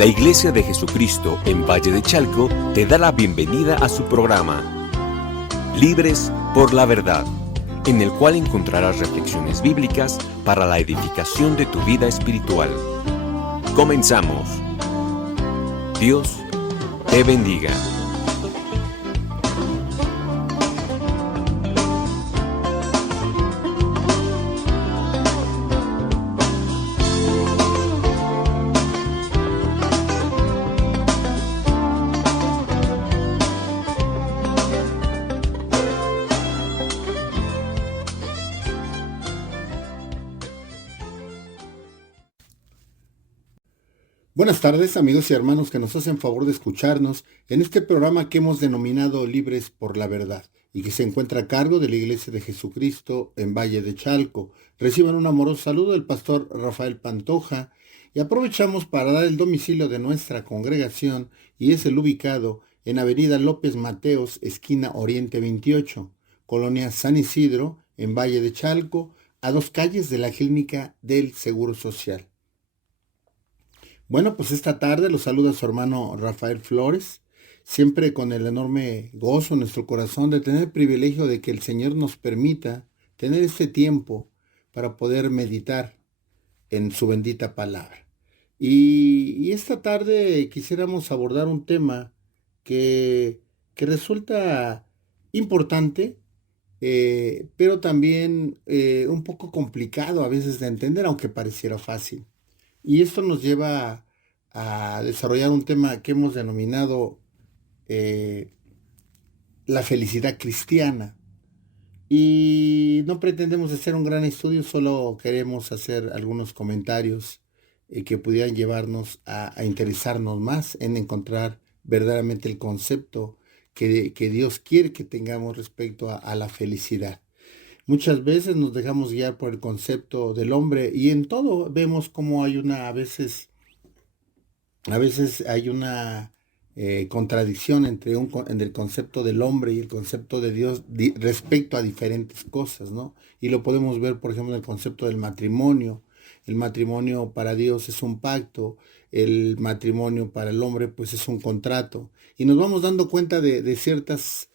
La Iglesia de Jesucristo en Valle de Chalco te da la bienvenida a su programa Libres por la Verdad, en el cual encontrarás reflexiones bíblicas para la edificación de tu vida espiritual. Comenzamos. Dios te bendiga. Buenas tardes, amigos y hermanos que nos hacen favor de escucharnos en este programa que hemos denominado Libres por la Verdad y que se encuentra a cargo de la Iglesia de Jesucristo en Valle de Chalco. Reciban un amoroso saludo del pastor Rafael Pantoja y aprovechamos para dar el domicilio de nuestra congregación y es el ubicado en Avenida López Mateos, esquina Oriente 28, Colonia San Isidro, en Valle de Chalco, a 2 calles de la Clínica del Seguro Social. Bueno, pues esta tarde los saluda su hermano Rafael Flores, siempre con el enorme gozo en nuestro corazón de tener el privilegio de que el Señor nos permita tener este tiempo para poder meditar en su bendita palabra. Y esta tarde quisiéramos abordar un tema que resulta importante, pero también un poco complicado a veces de entender, aunque pareciera fácil. Y esto nos lleva a desarrollar un tema que hemos denominado la felicidad cristiana. Y no pretendemos hacer un gran estudio, solo queremos hacer algunos comentarios que pudieran llevarnos a interesarnos más en encontrar verdaderamente el concepto que Dios quiere que tengamos respecto a la felicidad. Muchas veces nos dejamos guiar por el concepto del hombre y en todo vemos como hay a veces hay una contradicción entre en el concepto del hombre y el concepto de Dios respecto a diferentes cosas, ¿no? Y lo podemos ver, por ejemplo, en el concepto del matrimonio. El matrimonio para Dios es un pacto, el matrimonio para el hombre pues es un contrato. Y nos vamos dando cuenta de ciertas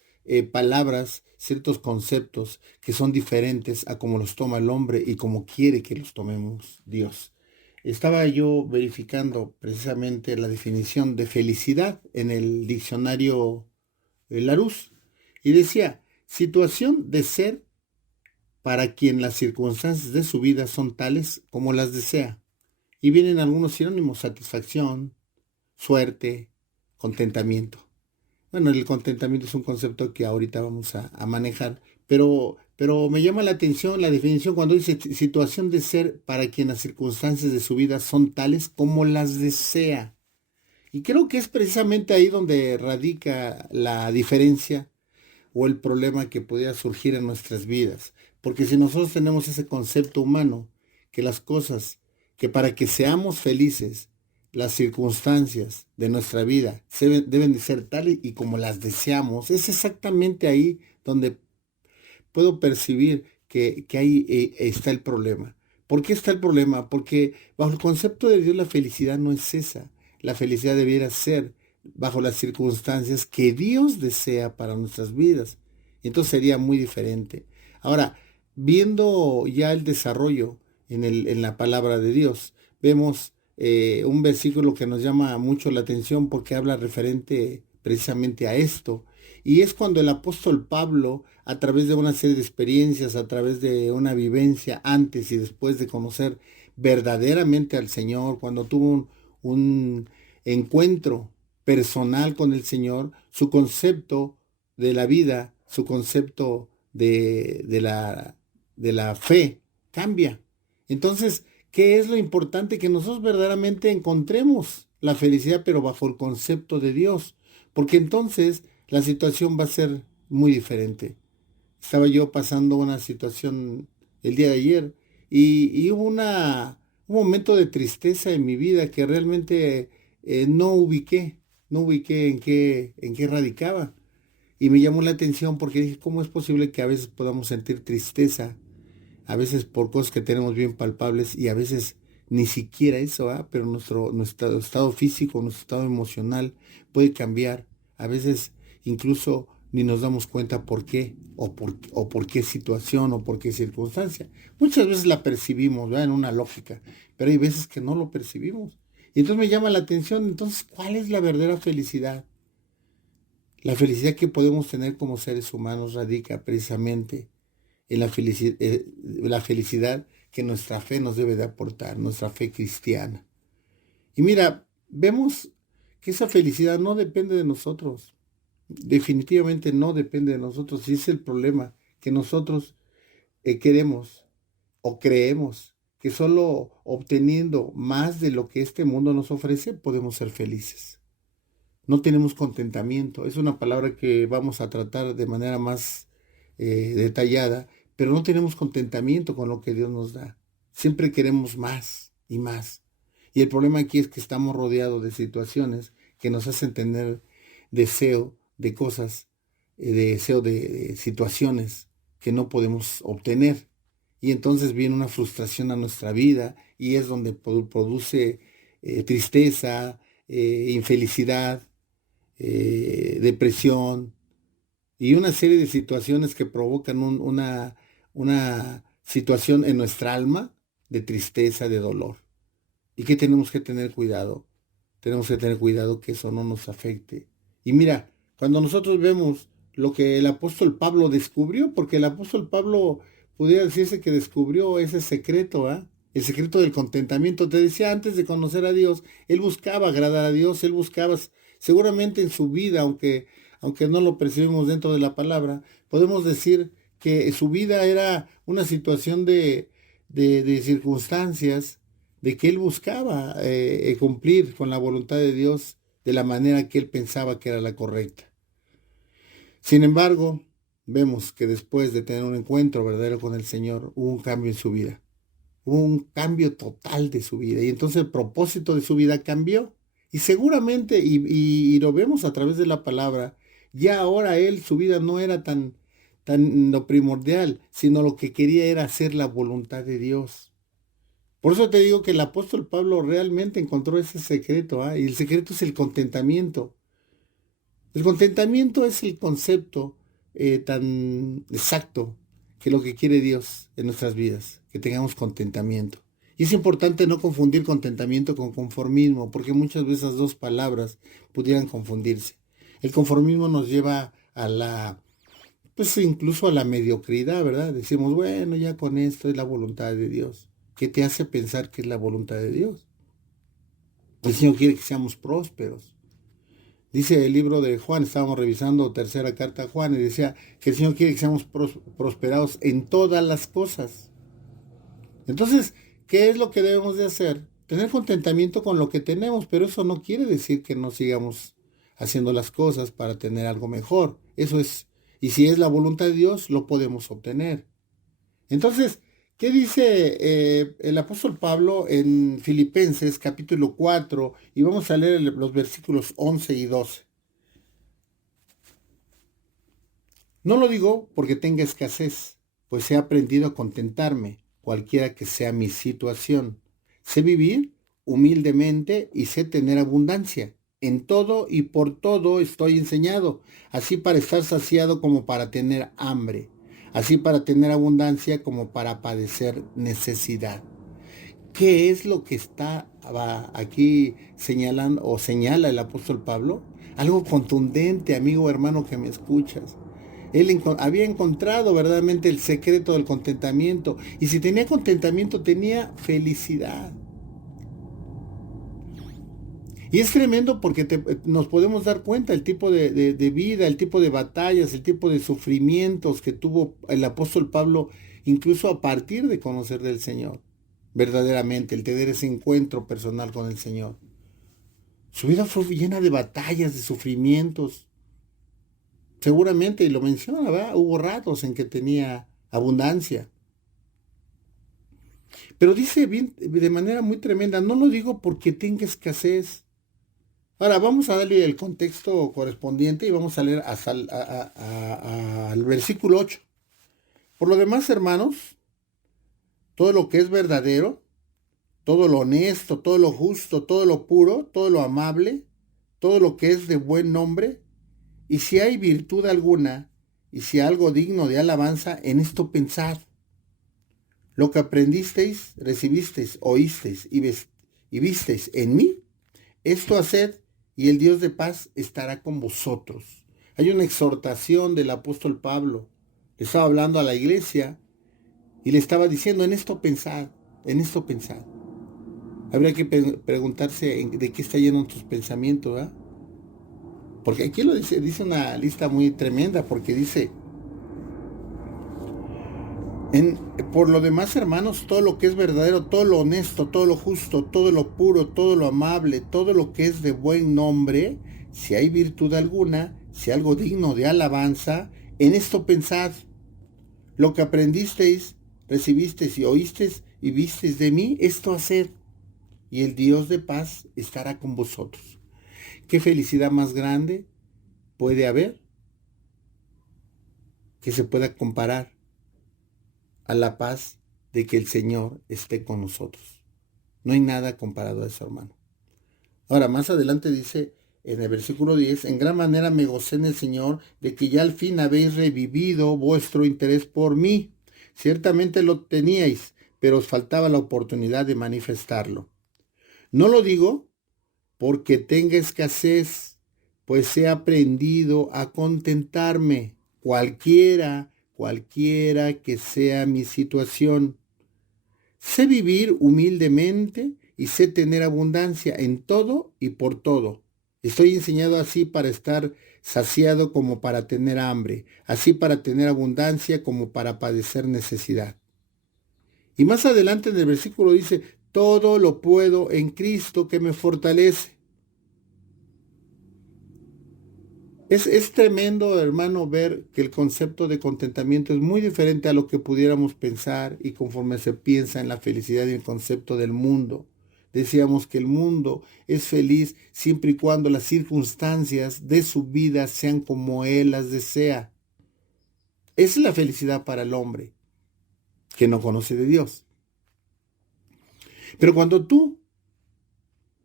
palabras, ciertos conceptos que son diferentes a cómo los toma el hombre y cómo quiere que los tomemos Dios. Estaba yo verificando precisamente la definición de felicidad en el diccionario Larousse y decía, situación de ser para quien las circunstancias de su vida son tales como las desea. Y vienen algunos sinónimos, satisfacción, suerte, contentamiento. Bueno, el contentamiento es un concepto que ahorita vamos a manejar, pero me llama la atención la definición cuando dice situación de ser para quien las circunstancias de su vida son tales como las desea. Y creo que es precisamente ahí donde radica la diferencia o el problema que podría surgir en nuestras vidas. Porque si nosotros tenemos ese concepto humano, que las cosas, que para que seamos felices, las circunstancias de nuestra vida deben de ser tales y como las deseamos, es exactamente ahí donde puedo percibir que ahí está el problema. ¿Por qué está el problema? Porque bajo el concepto de Dios la felicidad no es esa. La felicidad debiera ser bajo las circunstancias que Dios desea para nuestras vidas. Entonces sería muy diferente. Ahora, viendo ya el desarrollo en la palabra de Dios, vemos un versículo que nos llama mucho la atención porque habla referente precisamente a esto. Y es cuando el apóstol Pablo, a través de una serie de experiencias, a través de una vivencia antes y después de conocer verdaderamente al Señor, cuando tuvo un encuentro personal con el Señor, su concepto de la vida, su concepto de la fe cambia. Entonces, ¿qué es lo importante? Que nosotros verdaderamente encontremos la felicidad, pero bajo el concepto de Dios, porque entonces la situación va a ser muy diferente. Estaba yo pasando una situación el día de ayer y hubo un momento de tristeza en mi vida que realmente no ubiqué en qué radicaba. Y me llamó la atención porque dije, ¿cómo es posible que a veces podamos sentir tristeza? A veces por cosas que tenemos bien palpables y a veces ni siquiera eso, pero nuestro estado físico, nuestro estado emocional puede cambiar. A veces incluso ni nos damos cuenta por qué, o por qué situación, o por qué circunstancia. Muchas veces la percibimos, ¿verdad? En una lógica, pero hay veces que no lo percibimos. Y entonces me llama la atención, entonces, ¿cuál es la verdadera felicidad? La felicidad que podemos tener como seres humanos radica precisamente en la felicidad que nuestra fe nos debe de aportar, nuestra fe cristiana. Y mira, vemos que esa felicidad no depende de nosotros, definitivamente no depende de nosotros, y ese es el problema, que nosotros queremos o creemos que solo obteniendo más de lo que este mundo nos ofrece podemos ser felices. No tenemos contentamiento, es una palabra que vamos a tratar de manera más detallada, pero no tenemos contentamiento con lo que Dios nos da. Siempre queremos más y más. Y el problema aquí es que estamos rodeados de situaciones que nos hacen tener deseo de cosas, deseo de situaciones que no podemos obtener. Y entonces viene una frustración a nuestra vida y es donde produce tristeza, infelicidad, depresión y una serie de situaciones que provocan una situación en nuestra alma de tristeza, de dolor. Y que tenemos que tener cuidado. Tenemos que tener cuidado que eso no nos afecte. Y mira, cuando nosotros vemos lo que el apóstol Pablo descubrió, porque el apóstol Pablo pudiera decirse que descubrió ese secreto, el secreto del contentamiento. Te decía, antes de conocer a Dios, él buscaba agradar a Dios, él buscaba, seguramente en su vida, aunque no lo percibimos dentro de la palabra, podemos decir que su vida era una situación de circunstancias, de que él buscaba cumplir con la voluntad de Dios de la manera que él pensaba que era la correcta. Sin embargo, vemos que después de tener un encuentro verdadero con el Señor, hubo un cambio en su vida. Hubo un cambio total de su vida. Y entonces el propósito de su vida cambió. Y seguramente, y lo vemos a través de la palabra, ya ahora su vida no era tan lo primordial, sino lo que quería era hacer la voluntad de Dios. Por eso te digo que el apóstol Pablo realmente encontró ese secreto, y el secreto es el contentamiento. El contentamiento es el concepto tan exacto que lo que quiere Dios en nuestras vidas, que tengamos contentamiento. Y es importante no confundir contentamiento con conformismo, porque muchas veces esas dos palabras pudieran confundirse. El conformismo nos lleva pues incluso a la mediocridad, ¿verdad? Decimos, bueno, ya con esto es la voluntad de Dios. ¿Qué te hace pensar que es la voluntad de Dios? El Señor quiere que seamos prósperos. Dice el libro de Juan, estábamos revisando tercera carta a Juan, y decía que el Señor quiere que seamos prosperados en todas las cosas. Entonces, ¿qué es lo que debemos de hacer? Tener contentamiento con lo que tenemos, pero eso no quiere decir que no sigamos haciendo las cosas para tener algo mejor. Eso es, y si es la voluntad de Dios, lo podemos obtener. Entonces, ¿qué dice el apóstol Pablo en Filipenses capítulo 4? Y vamos a leer los versículos 11 y 12. No lo digo porque tenga escasez, pues he aprendido a contentarme, cualquiera que sea mi situación. Sé vivir humildemente y sé tener abundancia. En todo y por todo estoy enseñado, así para estar saciado como para tener hambre, así para tener abundancia como para padecer necesidad. ¿Qué es lo que está aquí señalando o señala el apóstol Pablo? Algo contundente, amigo, hermano que me escuchas. Él había encontrado verdaderamente el secreto del contentamiento. Y si tenía contentamiento, tenía felicidad. Y es tremendo porque nos podemos dar cuenta el tipo de vida, el tipo de batallas, el tipo de sufrimientos que tuvo el apóstol Pablo, incluso a partir de conocer del Señor. Verdaderamente, el tener ese encuentro personal con el Señor. Su vida fue llena de batallas, de sufrimientos. Seguramente, y lo menciona, ¿verdad? Hubo ratos en que tenía abundancia. Pero dice bien, de manera muy tremenda, no lo digo porque tenga escasez. Ahora vamos a darle el contexto correspondiente y vamos a leer hasta al versículo 8. Por lo demás, hermanos, todo lo que es verdadero, todo lo honesto, todo lo justo, todo lo puro, todo lo amable, todo lo que es de buen nombre, y si hay virtud alguna, y si algo digno de alabanza, en esto pensad. Lo que aprendisteis, recibisteis, oísteis y visteis en mí, esto haced, y el Dios de paz estará con vosotros. Hay una exhortación del apóstol Pablo. Le estaba hablando a la iglesia y le estaba diciendo, en esto pensad, en esto pensad. Habría que preguntarse de qué está lleno tus pensamientos, ¿verdad? Porque aquí lo dice una lista muy tremenda, porque dice, por lo demás, hermanos, todo lo que es verdadero, todo lo honesto, todo lo justo, todo lo puro, todo lo amable, todo lo que es de buen nombre, si hay virtud alguna, si algo digno de alabanza, en esto pensad. Lo que aprendisteis, recibisteis y oísteis y visteis de mí, esto haced, y el Dios de paz estará con vosotros. ¿Qué felicidad más grande puede haber que se pueda comparar a la paz de que el Señor esté con nosotros? No hay nada comparado a eso, hermano. Ahora, más adelante dice en el versículo 10, en gran manera me gocé en el Señor de que ya al fin habéis revivido vuestro interés por mí. Ciertamente lo teníais, pero os faltaba la oportunidad de manifestarlo. No lo digo porque tenga escasez, pues he aprendido a contentarme, cualquiera que sea mi situación. Sé vivir humildemente y sé tener abundancia en todo y por todo. Estoy enseñado así para estar saciado como para tener hambre, así para tener abundancia como para padecer necesidad. Y más adelante en el versículo dice, todo lo puedo en Cristo que me fortalece. Es tremendo, hermano, ver que el concepto de contentamiento es muy diferente a lo que pudiéramos pensar y conforme se piensa en la felicidad y el concepto del mundo. Decíamos que el mundo es feliz siempre y cuando las circunstancias de su vida sean como él las desea. Esa es la felicidad para el hombre que no conoce de Dios. Pero cuando tú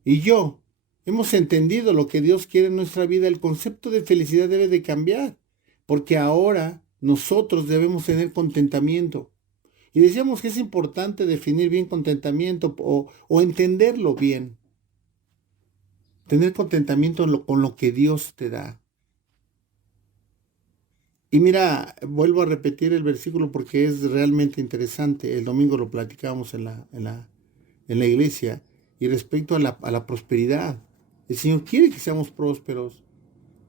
y yo hemos entendido lo que Dios quiere en nuestra vida, el concepto de felicidad debe de cambiar, porque ahora nosotros debemos tener contentamiento. Y decíamos que es importante definir bien contentamiento o entenderlo bien. Tener contentamiento con lo que Dios te da. Y mira, vuelvo a repetir el versículo porque es realmente interesante. El domingo lo platicábamos en la iglesia. Y respecto a la prosperidad, el Señor quiere que seamos prósperos.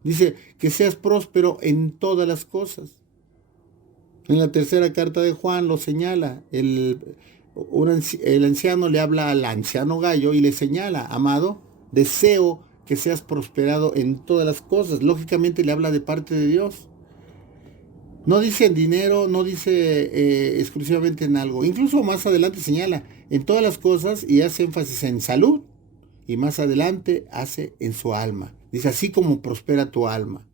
Dice que seas próspero en todas las cosas. En la tercera carta de Juan lo señala. El anciano le habla al anciano Gallo y le señala, amado, deseo que seas prosperado en todas las cosas. Lógicamente le habla de parte de Dios. No dice en dinero, no dice exclusivamente en algo. Incluso más adelante señala en todas las cosas y hace énfasis en salud. Y más adelante hace en su alma. Dice, así como prospera tu alma.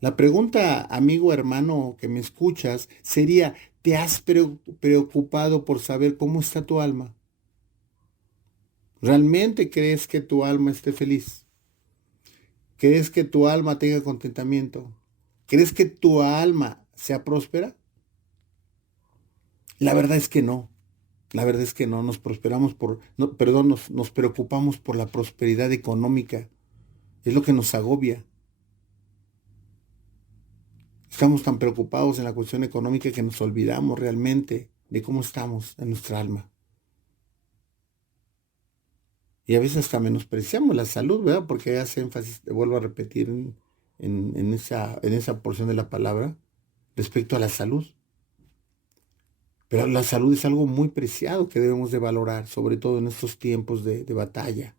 La pregunta, amigo, hermano, que me escuchas, sería, ¿te has preocupado por saber cómo está tu alma? ¿Realmente crees que tu alma esté feliz? ¿Crees que tu alma tenga contentamiento? ¿Crees que tu alma sea próspera? La verdad es que no. La verdad es que no. Nos nos preocupamos por la prosperidad económica. Es lo que nos agobia. Estamos tan preocupados en la cuestión económica que nos olvidamos realmente de cómo estamos en nuestra alma. Y a veces hasta menospreciamos la salud, ¿verdad? Porque hace énfasis, te vuelvo a repetir en esa porción de la palabra, respecto a la salud. Pero la salud es algo muy preciado que debemos de valorar, sobre todo en estos tiempos de batalla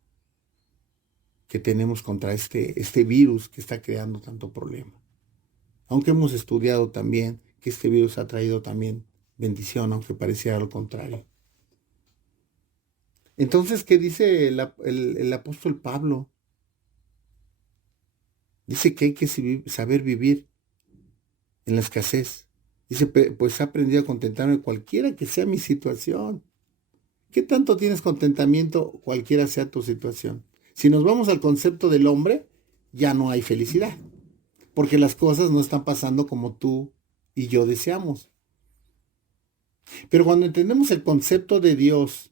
que tenemos contra este virus que está creando tanto problema. Aunque hemos estudiado también que este virus ha traído también bendición, aunque pareciera lo contrario. Entonces, ¿qué dice el apóstol Pablo? Dice que hay que saber vivir en la escasez. Dice, pues he aprendido a contentarme cualquiera que sea mi situación. ¿Qué tanto tienes contentamiento cualquiera sea tu situación? Si nos vamos al concepto del hombre, ya no hay felicidad, porque las cosas no están pasando como tú y yo deseamos. Pero cuando entendemos el concepto de Dios,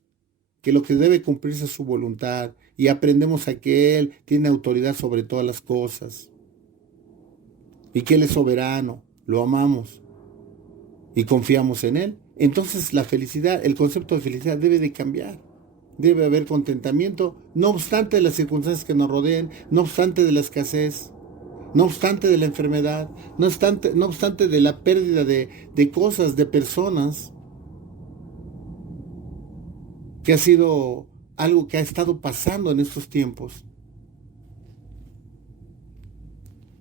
que lo que debe cumplirse es su voluntad, y aprendemos a que Él tiene autoridad sobre todas las cosas, y que Él es soberano, lo amamos y confiamos en Él, entonces la felicidad, el concepto de felicidad debe de cambiar. Debe haber contentamiento, no obstante de las circunstancias que nos rodeen, no obstante de la escasez, no obstante de la enfermedad, no obstante de la pérdida de cosas, de personas, que ha sido algo que ha estado pasando en estos tiempos.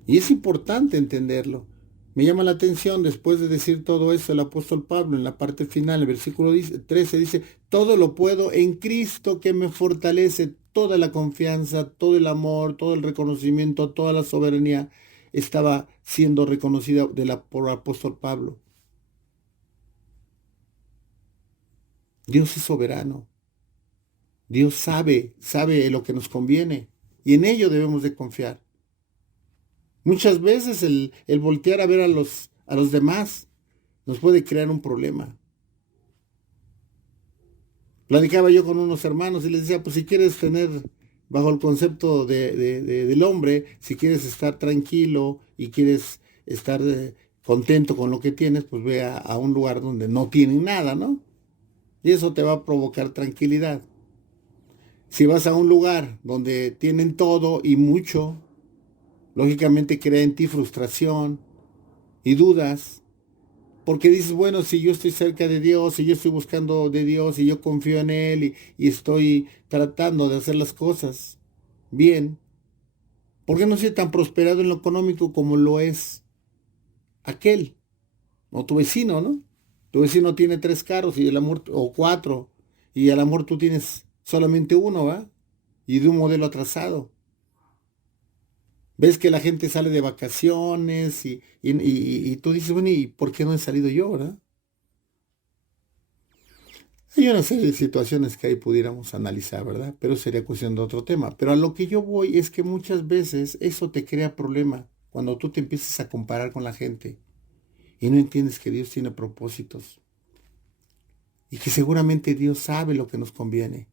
Y es importante entenderlo. Me llama la atención, después de decir todo eso, el apóstol Pablo en la parte final, el versículo 13 dice, todo lo puedo en Cristo que me fortalece. Toda la confianza, todo el amor, todo el reconocimiento, toda la soberanía estaba siendo reconocida por el apóstol Pablo. Dios es soberano. Dios sabe lo que nos conviene y en ello debemos de confiar. Muchas veces el voltear a ver a los demás nos puede crear un problema. Platicaba yo con unos hermanos y les decía, pues si quieres tener, bajo el concepto del hombre, si quieres estar tranquilo y quieres estar contento con lo que tienes, pues ve a un lugar donde no tienen nada, ¿no? Y eso te va a provocar tranquilidad. Si vas a un lugar donde tienen todo y mucho, lógicamente crea en ti frustración y dudas, porque dices, bueno, si yo estoy cerca de Dios, si yo estoy buscando de Dios, y yo confío en Él y estoy tratando de hacer las cosas bien, ¿por qué no soy tan prosperado en lo económico como lo es aquel? O tu vecino, ¿no? Tu vecino tiene 3 carros y el amor, o 4, y a lo mejor tú tienes solamente uno, ¿va? Y de un modelo atrasado. Ves que la gente sale de vacaciones y tú dices, bueno, ¿y por qué no he salido yo, verdad? Hay una serie de situaciones que ahí pudiéramos analizar, ¿verdad? Pero sería cuestión de otro tema. Pero a lo que yo voy es que muchas veces eso te crea problema cuando tú te empiezas a comparar con la gente y no entiendes que Dios tiene propósitos y que seguramente Dios sabe lo que nos conviene.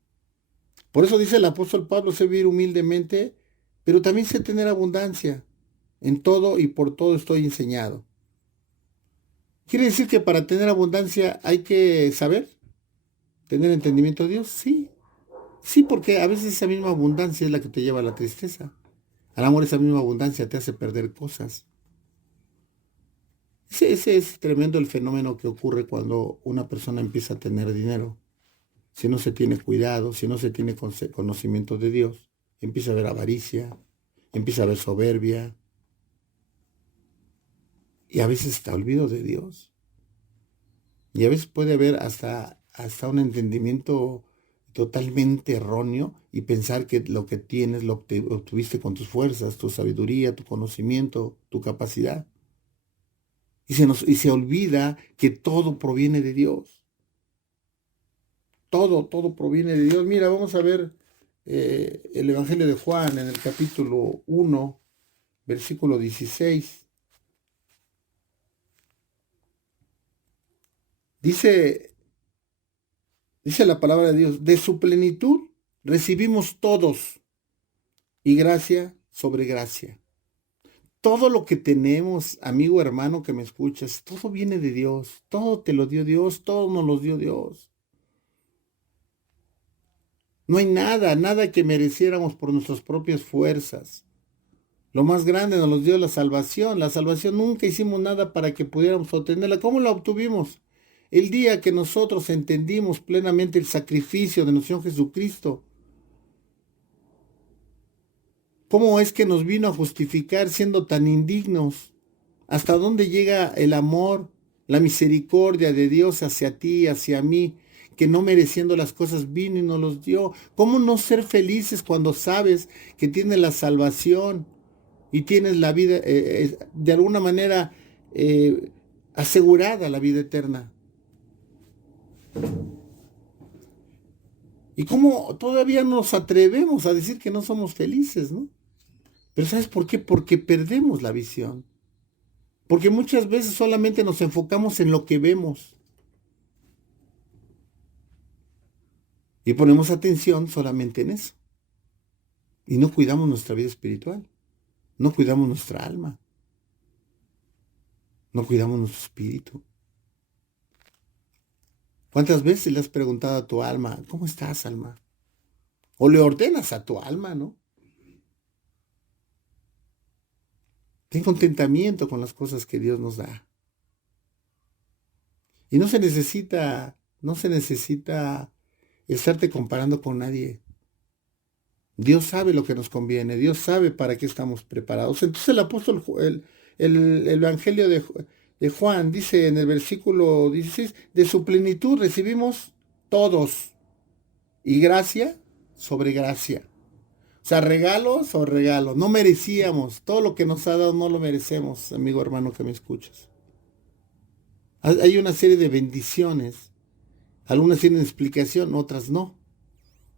Por eso dice el apóstol Pablo, sé vivir humildemente, pero también sé tener abundancia. En todo y por todo estoy enseñado. ¿Quiere decir que para tener abundancia hay que saber? ¿Tener entendimiento de Dios? Sí. Sí, porque a veces esa misma abundancia es la que te lleva a la tristeza. Al amor, esa misma abundancia te hace perder cosas. Ese es tremendo el fenómeno que ocurre cuando una persona empieza a tener dinero. Si no se tiene cuidado, si no se tiene conocimiento de Dios, empieza a haber avaricia, empieza a haber soberbia, y a veces está olvido de Dios. Y a veces puede haber hasta un entendimiento totalmente erróneo y pensar que lo que tienes lo obtuviste con tus fuerzas, tu sabiduría, tu conocimiento, tu capacidad. Y se olvida que todo proviene de Dios. Todo proviene de Dios. Mira, vamos a ver el Evangelio de Juan en el capítulo 1, versículo 16. Dice la palabra de Dios, de su plenitud recibimos todos y gracia sobre gracia. Todo lo que tenemos, amigo, hermano que me escuchas, todo viene de Dios, todo te lo dio Dios, todo nos lo dio Dios. No hay nada que mereciéramos por nuestras propias fuerzas. Lo más grande nos lo dio la salvación. La salvación nunca hicimos nada para que pudiéramos obtenerla. ¿Cómo la obtuvimos? El día que nosotros entendimos plenamente el sacrificio de nuestro Señor Jesucristo. ¿Cómo es que nos vino a justificar siendo tan indignos? ¿Hasta dónde llega el amor, la misericordia de Dios hacia ti, hacia mí, que no mereciendo las cosas vino y nos los dio? ¿Cómo no ser felices cuando sabes que tienes la salvación y tienes la vida, de alguna manera, asegurada la vida eterna? Y cómo todavía nos atrevemos a decir que no somos felices, ¿no? Pero ¿sabes por qué? Porque perdemos la visión. Porque muchas veces solamente nos enfocamos en lo que vemos. Y ponemos atención solamente en eso. Y no cuidamos nuestra vida espiritual. No cuidamos nuestra alma. No cuidamos nuestro espíritu. ¿Cuántas veces le has preguntado a tu alma, ¿cómo estás, alma? O le ordenas a tu alma, ¿no? Ten contentamiento con las cosas que Dios nos da. Y no se necesita estarte comparando con nadie. Dios sabe lo que nos conviene, Dios sabe para qué estamos preparados. Entonces el apóstol, el Evangelio de Juan dice en el versículo 16, de su plenitud recibimos todos, y gracia sobre gracia. O sea, regalo sobre regalo. No merecíamos, todo lo que nos ha dado no lo merecemos, amigo hermano que me escuchas. Hay una serie de bendiciones, algunas tienen explicación, otras no.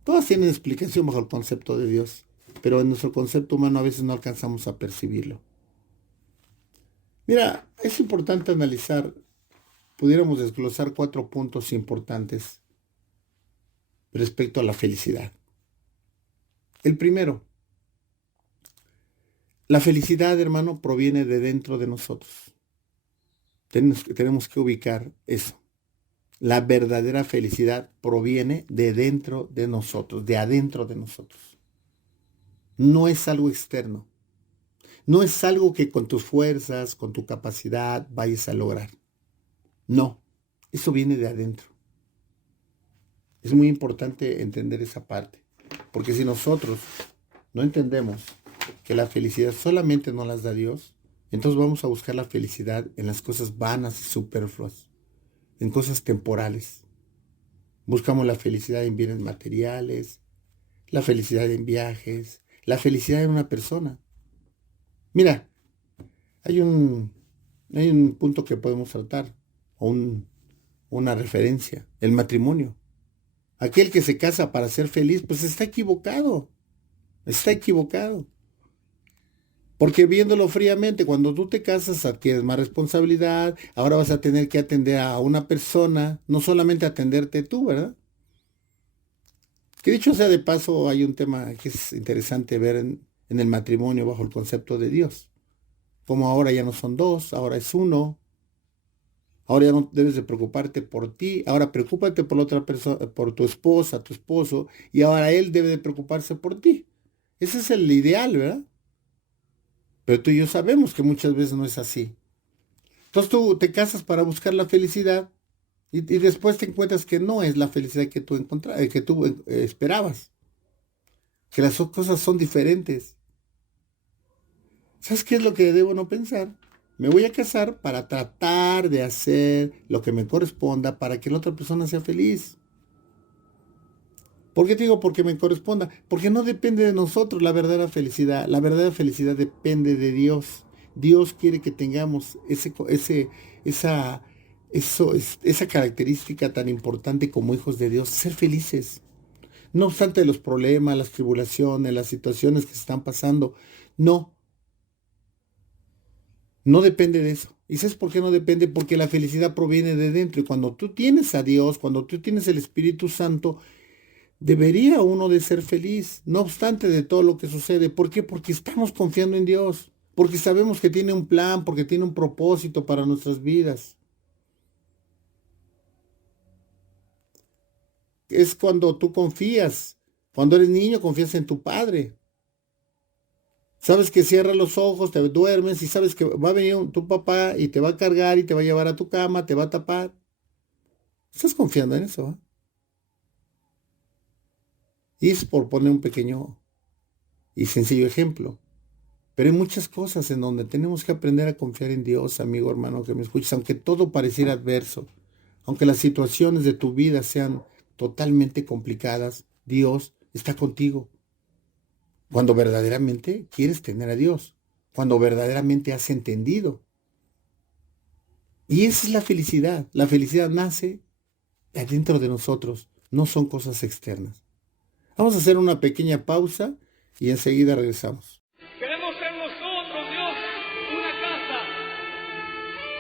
Todas tienen explicación bajo el concepto de Dios, pero en nuestro concepto humano a veces no alcanzamos a percibirlo. Mira, es importante analizar, pudiéramos desglosar 4 puntos importantes respecto a la felicidad. El primero, la felicidad, hermano, proviene de dentro de nosotros. Tenemos que ubicar eso. La verdadera felicidad proviene de dentro de nosotros, de adentro de nosotros. No es algo externo. No es algo que con tus fuerzas, con tu capacidad vayas a lograr. No, eso viene de adentro. Es muy importante entender esa parte, porque si nosotros no entendemos que la felicidad solamente nos las da Dios, entonces vamos a buscar la felicidad en las cosas vanas y superfluas, en cosas temporales. Buscamos la felicidad en bienes materiales, la felicidad en viajes, la felicidad en una persona. Mira, hay un punto que podemos tratar, o una referencia, el matrimonio. Aquel que se casa para ser feliz, pues está equivocado. Está equivocado. Porque viéndolo fríamente, cuando tú te casas adquieres más responsabilidad, ahora vas a tener que atender a una persona, no solamente atenderte tú, ¿verdad? Que dicho sea de paso, hay un tema que es interesante ver en el matrimonio bajo el concepto de Dios. Como ahora ya no son dos, ahora es uno. Ahora ya no debes de preocuparte por ti, ahora preocúpate por la otra persona, por tu esposa, tu esposo, y ahora él debe de preocuparse por ti. Ese es el ideal, ¿verdad? Pero tú y yo sabemos que muchas veces no es así. Entonces tú te casas para buscar la felicidad y después te encuentras que no es la felicidad que tú esperabas, que las cosas son diferentes. ¿Sabes qué es lo que debo no pensar? Me voy a casar para tratar de hacer lo que me corresponda para que la otra persona sea feliz. ¿Por qué te digo porque me corresponda? Porque no depende de nosotros la verdadera felicidad. La verdadera felicidad depende de Dios. Dios quiere que tengamos esa característica tan importante como hijos de Dios, ser felices. No obstante los problemas, las tribulaciones, las situaciones que se están pasando, no depende de eso. ¿Y sabes por qué no depende? Porque la felicidad proviene de dentro. Y cuando tú tienes a Dios, cuando tú tienes el Espíritu Santo, debería uno de ser feliz, no obstante de todo lo que sucede. ¿Por qué? Porque estamos confiando en Dios. Porque sabemos que tiene un plan, porque tiene un propósito para nuestras vidas. Es cuando tú confías. Cuando eres niño, confías en tu padre. Sabes que cierras los ojos, te duermes y sabes que va a venir tu papá y te va a cargar y te va a llevar a tu cama, te va a tapar. Estás confiando en eso, ¿eh? Y es por poner un pequeño y sencillo ejemplo. Pero hay muchas cosas en donde tenemos que aprender a confiar en Dios, amigo, hermano, que me escuches, aunque todo pareciera adverso, aunque las situaciones de tu vida sean totalmente complicadas, Dios está contigo. Cuando verdaderamente quieres tener a Dios, cuando verdaderamente has entendido. Y esa es la felicidad. La felicidad nace adentro de nosotros, no son cosas externas. Vamos a hacer una pequeña pausa y enseguida regresamos. Queremos ser nosotros, Dios, una casa.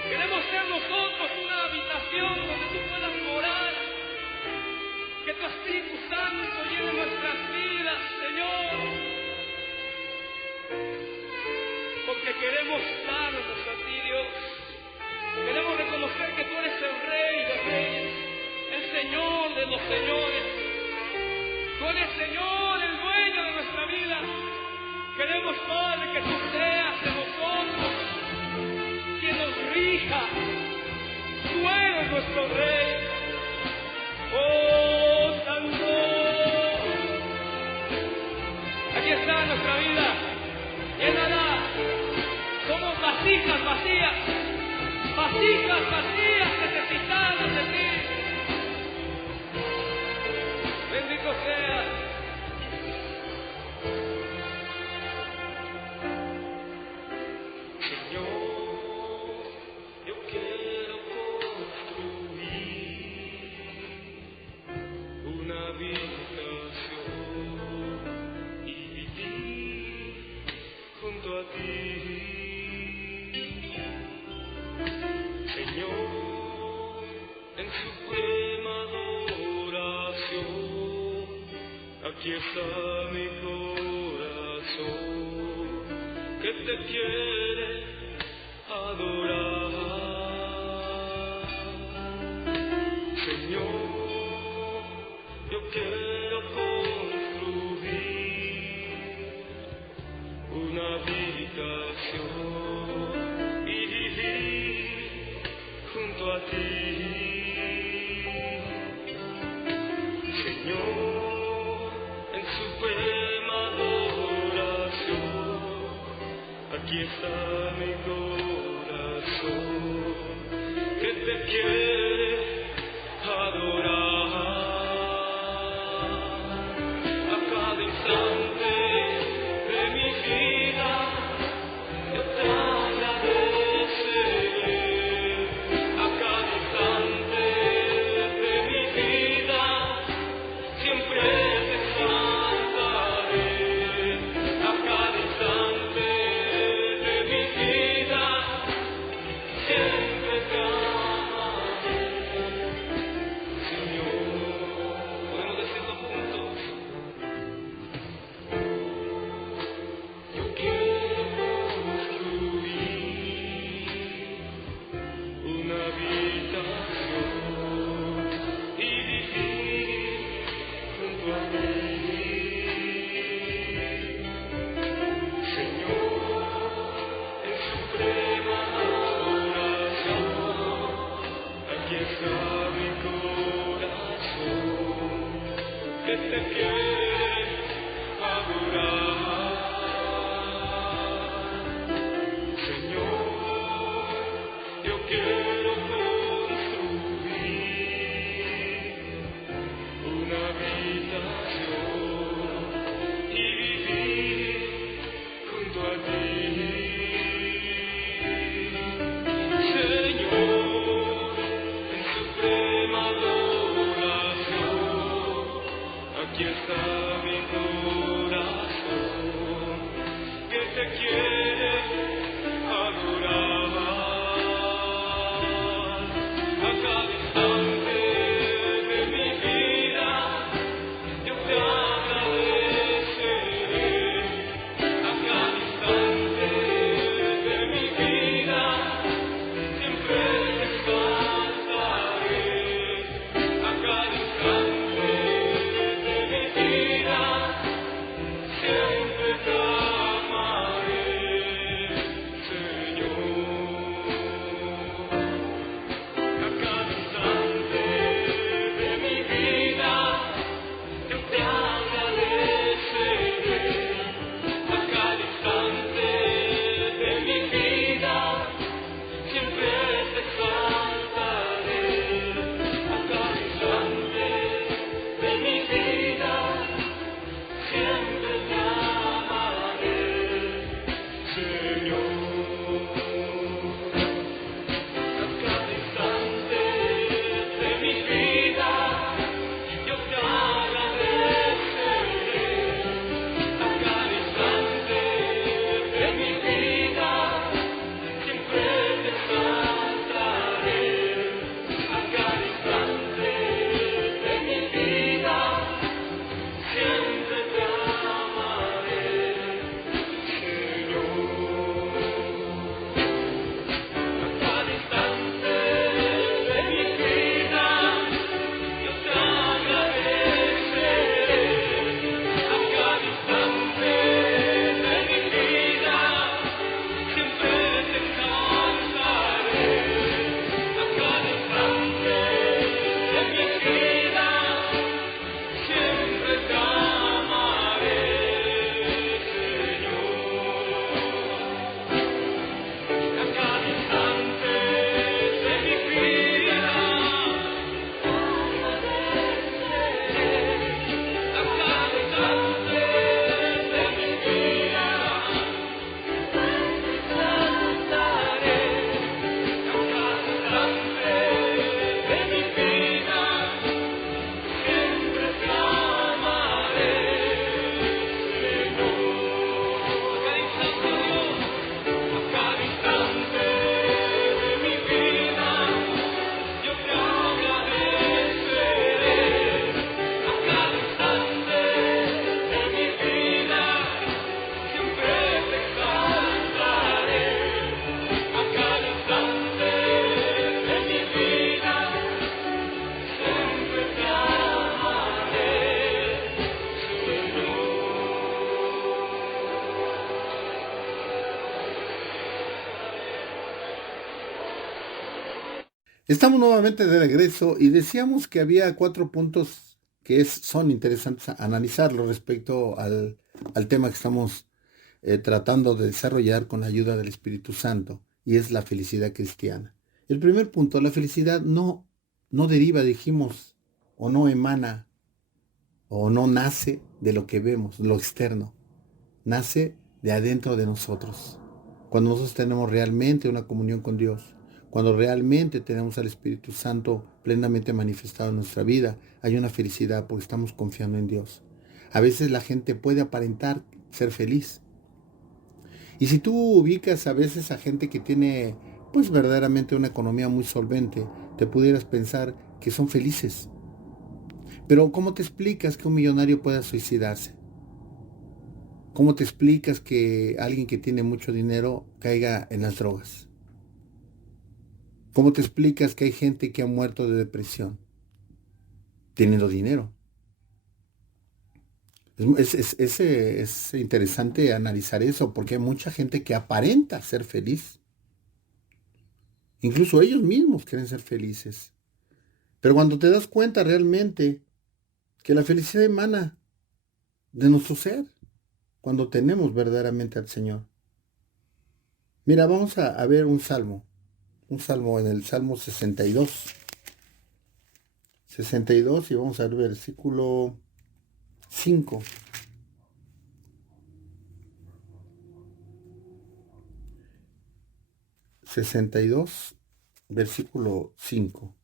Queremos ser nosotros una habitación donde tú puedas morar. Que tu Espíritu Santo llene nuestras vidas, Señor. Porque queremos darnos a ti, Dios. Queremos reconocer que tú eres el Rey de Reyes, el Señor de los Señores. Tú eres Señor, el dueño de nuestra vida. Queremos, Padre, que tú seas en nosotros quien nos rija. Tú eres nuestro Rey. Oh, Santo. Aquí está nuestra vida. Llénala. Somos vasijas vacías. Vasijas vacías necesitadas de ti. Bendito seas. Señor, yo quiero construir una habitación y vivir junto a ti. Señor, en suprema adoración, aquí está mi corazón, que te quiere adorar. Señor, yo quiero construir una habitación y vivir junto a ti. Señor, en suprema adoración, aquí está mi corazón, que te quiere adorar. A cada instante de mi vida yo te agradeceré. A cada instante de mi vida siempre te exaltaré. A cada instante de mi vida siempre te amaré. Señor, podemos decirlo juntos. Yo quiero construir una habitación y vivir junto a ti. Señor, en suprema adoración, aquí está mi corazón, que te quiere adorar. Señor, yo quiero construir una habitación y vivir junto a ti. Señor, en suprema adoración, aquí está mi corazón, que te quiere adorar. Estamos nuevamente de regreso y decíamos que había 4 puntos que son interesantes analizarlo respecto al tema que estamos tratando de desarrollar con la ayuda del Espíritu Santo, y es la felicidad cristiana. El primer punto, la felicidad no deriva, dijimos, o no emana, o no nace de lo que vemos, lo externo. Nace de adentro de nosotros. Cuando nosotros tenemos realmente una comunión con Dios, cuando realmente tenemos al Espíritu Santo plenamente manifestado en nuestra vida, hay una felicidad porque estamos confiando en Dios. A veces la gente puede aparentar ser feliz. Y si tú ubicas a veces a gente que tiene pues verdaderamente una economía muy solvente, te pudieras pensar que son felices. Pero ¿cómo te explicas que un millonario pueda suicidarse? ¿Cómo te explicas que alguien que tiene mucho dinero caiga en las drogas? ¿Cómo te explicas que hay gente que ha muerto de depresión teniendo dinero? Es interesante analizar eso porque hay mucha gente que aparenta ser feliz. Incluso ellos mismos quieren ser felices. Pero cuando te das cuenta realmente que la felicidad emana de nuestro ser, cuando tenemos verdaderamente al Señor. Mira, vamos a ver un salmo en el Salmo 62. 62 y vamos a ver versículo 5. Versículo 5.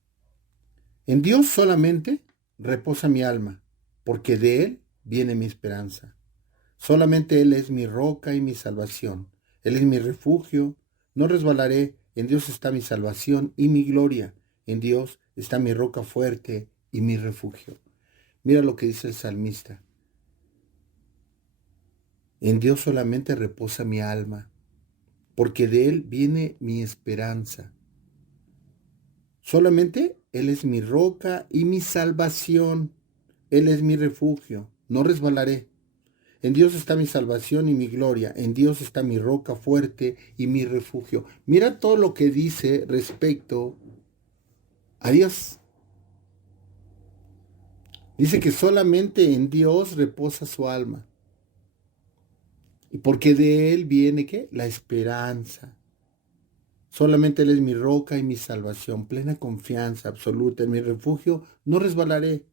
En Dios solamente reposa mi alma, porque de Él viene mi esperanza. Solamente Él es mi roca y mi salvación. Él es mi refugio. No resbalaré. En Dios está mi salvación y mi gloria. En Dios está mi roca fuerte y mi refugio. Mira lo que dice el salmista. En Dios solamente reposa mi alma, porque de Él viene mi esperanza. Solamente Él es mi roca y mi salvación. Él es mi refugio. No resbalaré. En Dios está mi salvación y mi gloria. En Dios está mi roca fuerte y mi refugio. Mira todo lo que dice respecto a Dios. Dice que solamente en Dios reposa su alma. Y porque de Él viene, ¿qué? La esperanza. Solamente Él es mi roca y mi salvación. Plena confianza absoluta en mi refugio. No resbalaré.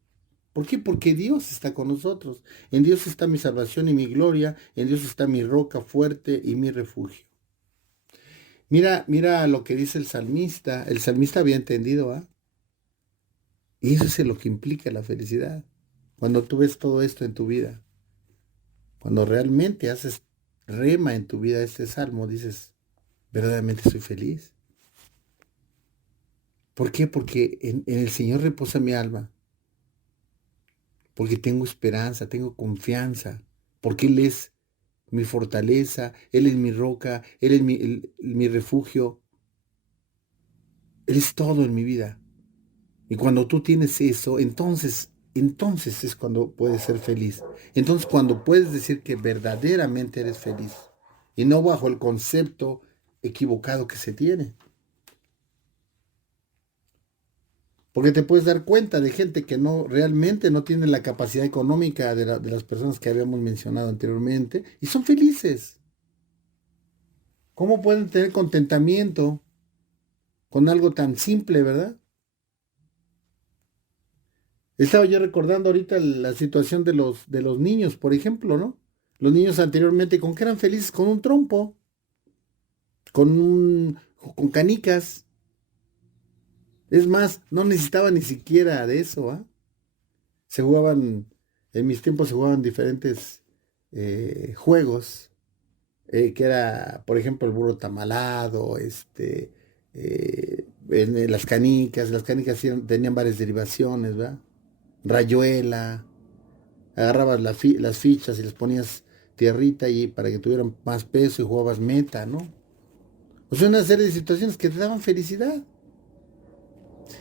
¿Por qué? Porque Dios está con nosotros. En Dios está mi salvación y mi gloria. En Dios está mi roca fuerte y mi refugio. Mira lo que dice el salmista. El salmista había entendido, ¿ah? Y eso es lo que implica la felicidad. Cuando tú ves todo esto en tu vida, cuando realmente haces rema en tu vida este salmo, dices, verdaderamente soy feliz. ¿Por qué? Porque en el Señor reposa mi alma. Porque tengo esperanza, tengo confianza. Porque Él es mi fortaleza, Él es mi roca, Él es mi refugio. Él es todo en mi vida. Y cuando tú tienes eso, entonces es cuando puedes ser feliz. Entonces cuando puedes decir que verdaderamente eres feliz. Y no bajo el concepto equivocado que se tiene. Porque te puedes dar cuenta de gente que realmente no tiene la capacidad económica de las personas que habíamos mencionado anteriormente y son felices. ¿Cómo pueden tener contentamiento con algo tan simple, verdad? Estaba yo recordando ahorita la situación de los niños, por ejemplo, ¿no? Los niños anteriormente, ¿con qué eran felices? Con un trompo, con canicas. Es más, no necesitaban ni siquiera de eso, ¿ah? Se jugaban, en mis tiempos se jugaban diferentes juegos, que era, por ejemplo, el burro tamalado, las canicas tenían varias derivaciones, ¿verdad? Rayuela, agarrabas las fichas y les ponías tierrita y para que tuvieran más peso y jugabas meta, ¿no? O sea, una serie de situaciones que te daban felicidad.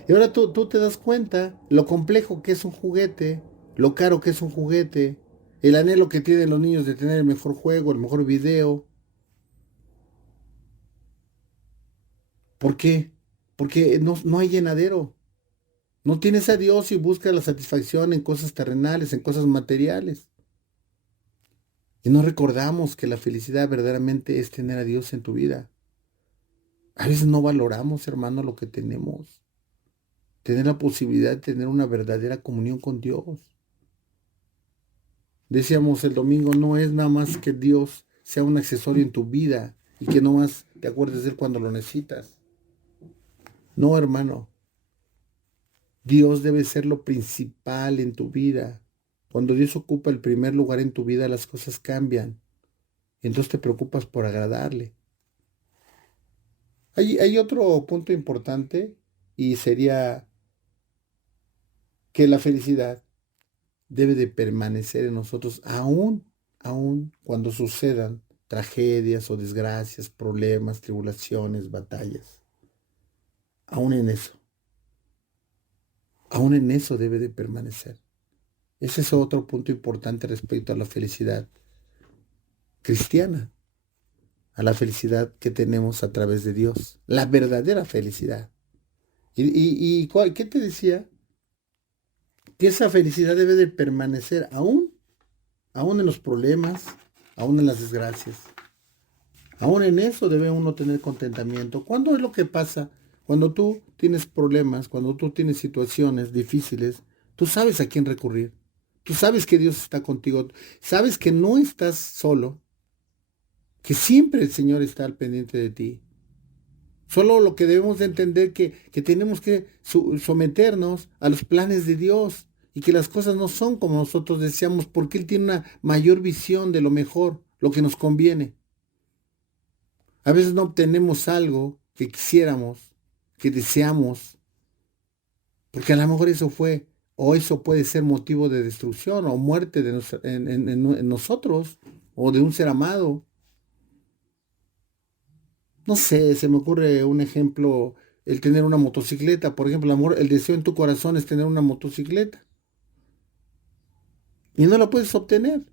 Y ahora tú te das cuenta lo complejo que es un juguete, lo caro que es un juguete, el anhelo que tienen los niños de tener el mejor juego, el mejor video. ¿Por qué? porque no hay llenadero. No tienes a Dios y buscas la satisfacción en cosas terrenales, en cosas materiales. Y no recordamos que la felicidad verdaderamente es tener a Dios en tu vida. A veces no valoramos, hermano, lo que tenemos. Tener la posibilidad de tener una verdadera comunión con Dios. Decíamos el domingo, no es nada más que Dios sea un accesorio en tu vida y que no más te acuerdes de Él cuando lo necesitas. No, hermano. Dios debe ser lo principal en tu vida. Cuando Dios ocupa el primer lugar en tu vida, las cosas cambian. Entonces te preocupas por agradarle. Hay otro punto importante y sería que la felicidad debe de permanecer en nosotros aún cuando sucedan tragedias o desgracias, problemas, tribulaciones, batallas. Aún en eso debe de permanecer. Ese es otro punto importante respecto a la felicidad cristiana, a la felicidad que tenemos a través de Dios, la verdadera felicidad. ¿Qué te decía? Que esa felicidad debe de permanecer aún en los problemas, aún en las desgracias. Aún en eso debe uno tener contentamiento. ¿Cuándo es lo que pasa? Cuando tú tienes problemas, cuando tú tienes situaciones difíciles, tú sabes a quién recurrir. Tú sabes que Dios está contigo. Sabes que no estás solo. Que siempre el Señor está al pendiente de ti. Solo lo que debemos de entender que tenemos que someternos a los planes de Dios y que las cosas no son como nosotros deseamos porque Él tiene una mayor visión de lo mejor, lo que nos conviene. A veces no obtenemos algo que quisiéramos, que deseamos, porque a lo mejor eso puede ser motivo de destrucción o muerte en nosotros o de un ser amado. No sé, se me ocurre un ejemplo, el tener una motocicleta, por ejemplo, el deseo en tu corazón es tener una motocicleta y no la puedes obtener.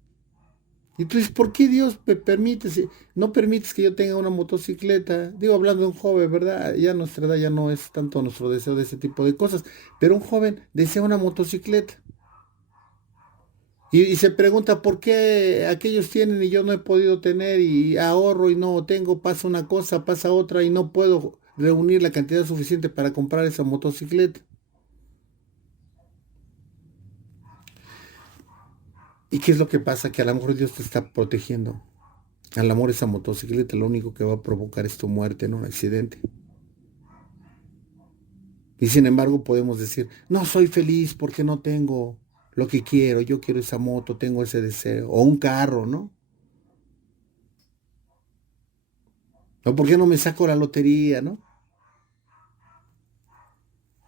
Y tú dices, ¿por qué Dios me permite? No permites que yo tenga una motocicleta. Digo, hablando de un joven, ¿verdad? Ya nuestra edad ya no es tanto nuestro deseo de ese tipo de cosas, pero un joven desea una motocicleta. Y se pregunta por qué aquellos tienen y yo no he podido tener y ahorro y no tengo, pasa una cosa, pasa otra y no puedo reunir la cantidad suficiente para comprar esa motocicleta. ¿Y qué es lo que pasa? Que a lo mejor Dios te está protegiendo. Al amor esa motocicleta lo único que va a provocar es tu muerte en un accidente. Y sin embargo podemos decir, no soy feliz porque no tengo lo que quiero, yo quiero esa moto, tengo ese deseo, o un carro, ¿no? ¿O por qué no me saco la lotería, no?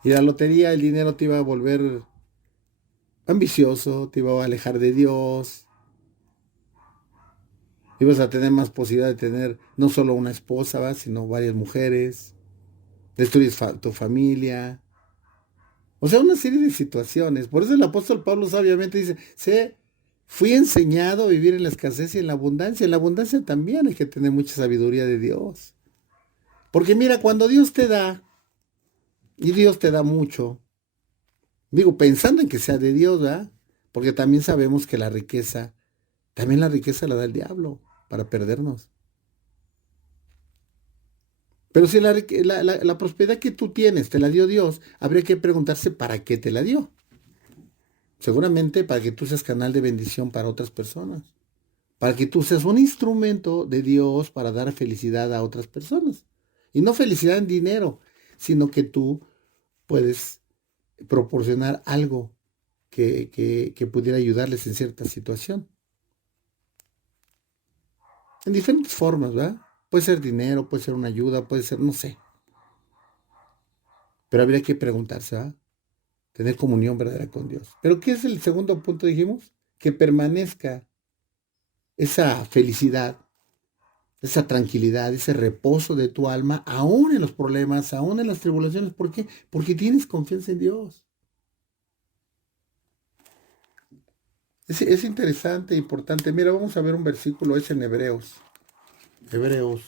Y la lotería, el dinero te iba a volver ambicioso, te iba a alejar de Dios, ibas a tener más posibilidad de tener no solo una esposa, ¿va? Sino varias mujeres, destruyes tu familia. O sea, una serie de situaciones. Por eso el apóstol Pablo sabiamente dice, fui enseñado a vivir en la escasez y en la abundancia. En la abundancia también hay que tener mucha sabiduría de Dios. Porque mira, cuando Dios te da, y Dios te da mucho, digo, pensando en que sea de Dios, ¿verdad? Porque también sabemos que también la riqueza la da el diablo para perdernos. Pero si la prosperidad que tú tienes te la dio Dios, habría que preguntarse para qué te la dio. Seguramente para que tú seas canal de bendición para otras personas. Para que tú seas un instrumento de Dios para dar felicidad a otras personas. Y no felicidad en dinero, sino que tú puedes proporcionar algo que pudiera ayudarles en cierta situación. En diferentes formas, ¿verdad? Puede ser dinero, puede ser una ayuda, puede ser, no sé. Pero habría que preguntarse, ¿verdad? Tener comunión verdadera con Dios. ¿Pero qué es el segundo punto, dijimos? Que permanezca esa felicidad, esa tranquilidad, ese reposo de tu alma, aún en los problemas, aún en las tribulaciones. ¿Por qué? Porque tienes confianza en Dios. Es interesante, importante. Mira, vamos a ver un versículo, es en Hebreos. Hebreos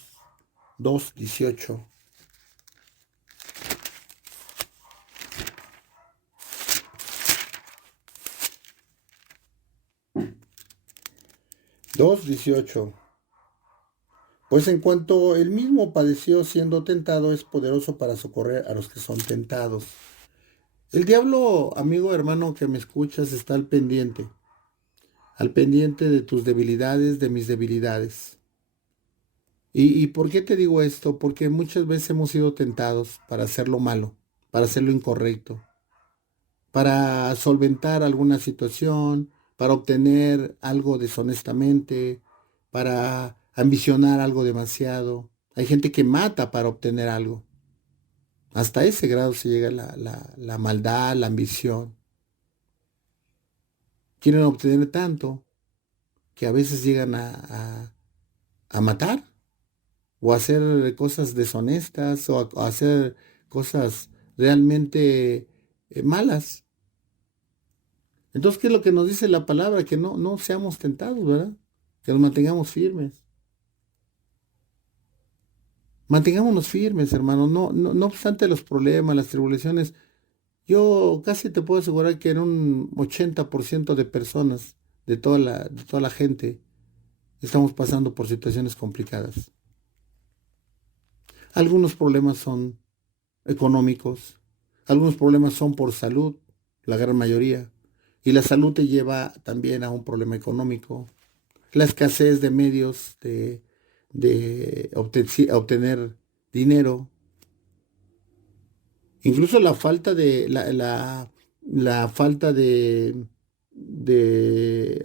2:18. 2:18. Pues en cuanto él mismo padeció siendo tentado, es poderoso para socorrer a los que son tentados. El diablo, amigo, hermano, que me escuchas, está al pendiente de tus debilidades, de mis debilidades. ¿Y por qué te digo esto? Porque muchas veces hemos sido tentados para hacer lo malo, para hacer lo incorrecto, para solventar alguna situación, para obtener algo deshonestamente, para ambicionar algo demasiado. Hay gente que mata para obtener algo. Hasta ese grado se llega la maldad, la ambición. Quieren obtener tanto que a veces llegan a matar o a hacer cosas deshonestas o a hacer cosas realmente malas. Entonces, ¿qué es lo que nos dice la palabra? Que no seamos tentados, ¿verdad? Que nos mantengamos firmes. Mantengámonos firmes, hermano. No obstante los problemas, las tribulaciones, yo casi te puedo asegurar que en un 80% de personas, de toda la gente, estamos pasando por situaciones complicadas. Algunos problemas son económicos, algunos problemas son por salud, la gran mayoría. Y la salud te lleva también a un problema económico. La escasez de medios de obtener dinero. Incluso la falta la falta de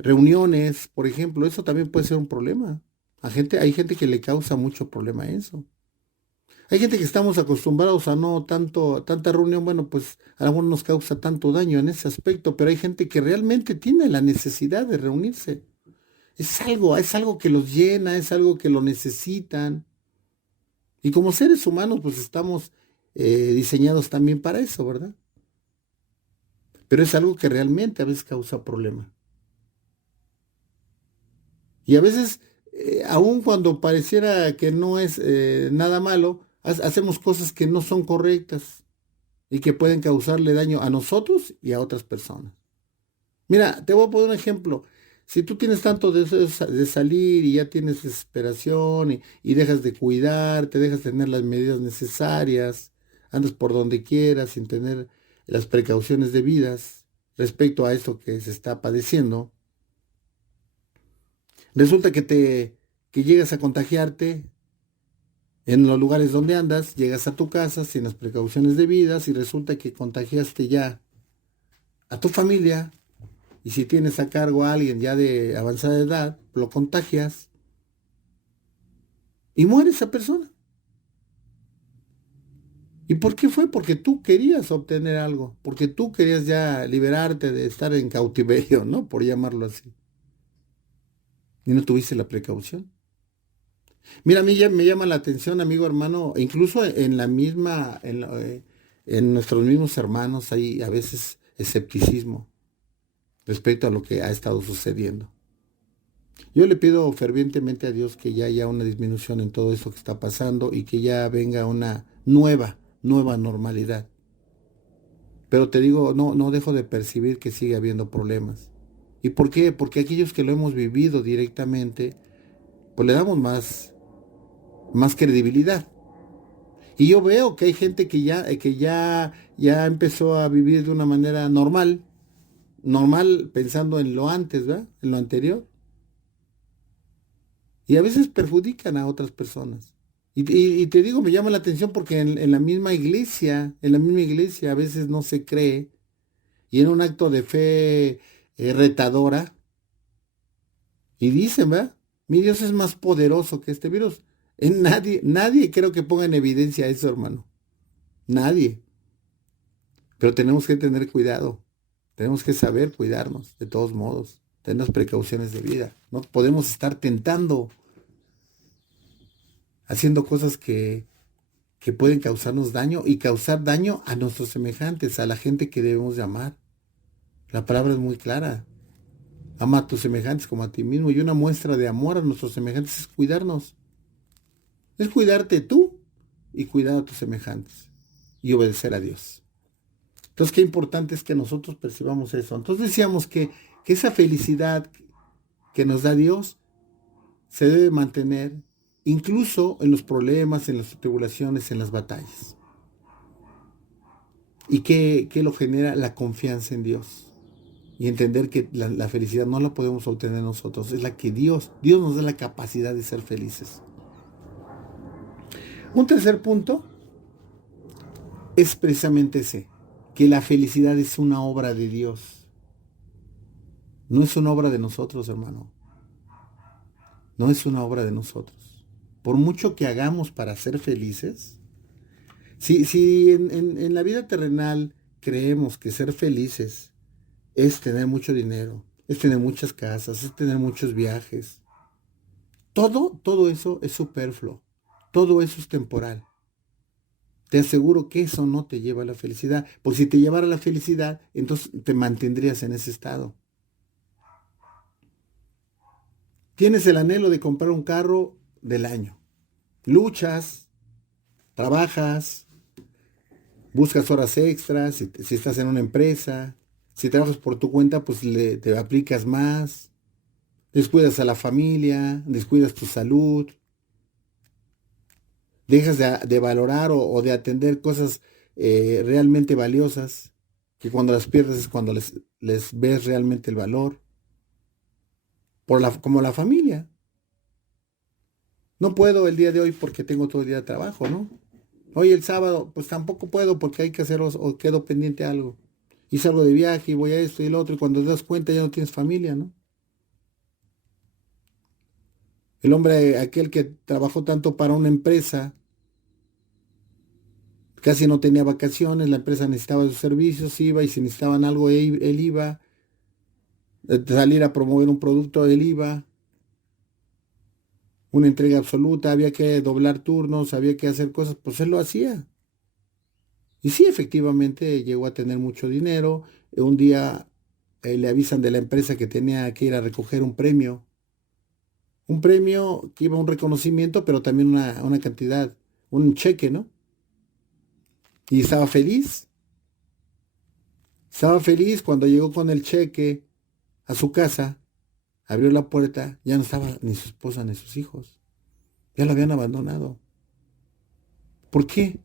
reuniones, por ejemplo, eso también puede ser un problema. Hay gente que le causa mucho problema eso. Hay gente que estamos acostumbrados a no tanta reunión, bueno, pues a lo mejor nos causa tanto daño en ese aspecto, pero hay gente que realmente tiene la necesidad de reunirse. Es algo que los llena, es algo que lo necesitan. Y como seres humanos, pues estamos diseñados también para eso, ¿verdad? Pero es algo que realmente a veces causa problema. Y a veces, aun cuando pareciera que no es nada malo, hacemos cosas que no son correctas y que pueden causarle daño a nosotros y a otras personas. Mira, te voy a poner un ejemplo. Si tú tienes tanto deseo de salir y ya tienes desesperación y dejas de cuidarte, dejas de tener las medidas necesarias, andas por donde quieras sin tener las precauciones debidas respecto a esto que se está padeciendo, resulta que llegas a contagiarte en los lugares donde andas, llegas a tu casa sin las precauciones debidas y resulta que contagiaste ya a tu familia. Y si tienes a cargo a alguien ya de avanzada edad, lo contagias y muere esa persona. ¿Y por qué fue? Porque tú querías obtener algo, porque tú querías ya liberarte de estar en cautiverio, ¿no? Por llamarlo así. Y no tuviste la precaución. Mira, a mí ya me llama la atención, amigo hermano, incluso en la misma, en nuestros mismos hermanos hay a veces escepticismo respecto a lo que ha estado sucediendo. Yo le pido fervientemente a Dios que ya haya una disminución en todo esto que está pasando y que ya venga una nueva normalidad. Pero te digo, no dejo de percibir que sigue habiendo problemas. ¿Y por qué? Porque aquellos que lo hemos vivido directamente, pues le damos más credibilidad. Y yo veo que hay gente que ya empezó a vivir de una manera normal pensando en lo antes, ¿verdad? En lo anterior. Y a veces perjudican a otras personas. Y te digo, me llama la atención porque en la misma iglesia, a veces no se cree, y en un acto de fe retadora, y dicen, ¿verdad? Mi Dios es más poderoso que este virus. Nadie creo que ponga en evidencia eso, hermano. Nadie. Pero tenemos que tener cuidado. Tenemos que saber cuidarnos, de todos modos, tener las precauciones de vida. No podemos estar tentando, haciendo cosas que pueden causarnos daño y causar daño a nuestros semejantes, a la gente que debemos de amar. La palabra es muy clara. Ama a tus semejantes como a ti mismo. Y una muestra de amor a nuestros semejantes es cuidarnos. Es cuidarte tú y cuidar a tus semejantes y obedecer a Dios. Entonces, qué importante es que nosotros percibamos eso. Entonces decíamos que esa felicidad que nos da Dios se debe mantener incluso en los problemas, en las tribulaciones, en las batallas. ¿Y qué lo genera? La confianza en Dios. Y entender que la felicidad no la podemos obtener nosotros, es la que Dios nos da la capacidad de ser felices. Un tercer punto es precisamente ese, que la felicidad es una obra de Dios. No es una obra de nosotros, hermano. No es una obra de nosotros. Por mucho que hagamos para ser felices, si en la vida terrenal creemos que ser felices es tener mucho dinero, es tener muchas casas, es tener muchos viajes, todo eso es superfluo, todo eso es temporal. Te aseguro que eso no te lleva a la felicidad, porque si te llevara a la felicidad, entonces te mantendrías en ese estado. Tienes el anhelo de comprar un carro del año. Luchas, trabajas, buscas horas extras, si estás en una empresa, si trabajas por tu cuenta, pues te aplicas más, descuidas a la familia, descuidas tu salud, dejas de valorar o de atender cosas realmente valiosas, que cuando las pierdes es cuando les ves realmente el valor, como la familia. No puedo el día de hoy porque tengo todo el día de trabajo, ¿no? Hoy el sábado, pues tampoco puedo porque hay que hacer o quedo pendiente algo. Y salgo de viaje y voy a esto y lo otro, y cuando te das cuenta ya no tienes familia, ¿no? El hombre, aquel que trabajó tanto para una empresa, casi no tenía vacaciones, la empresa necesitaba sus servicios, iba, y si necesitaban algo, él iba, salir a promover un producto, él iba, una entrega absoluta, había que doblar turnos, había que hacer cosas, pues él lo hacía. Y sí, efectivamente llegó a tener mucho dinero. Un día le avisan de la empresa que tenía que ir a recoger un premio. Un premio que iba a un reconocimiento, pero también una cantidad, un cheque, ¿no? Y estaba feliz. Estaba feliz cuando llegó con el cheque a su casa, abrió la puerta, ya no estaba ni su esposa ni sus hijos. Ya lo habían abandonado. ¿Por qué?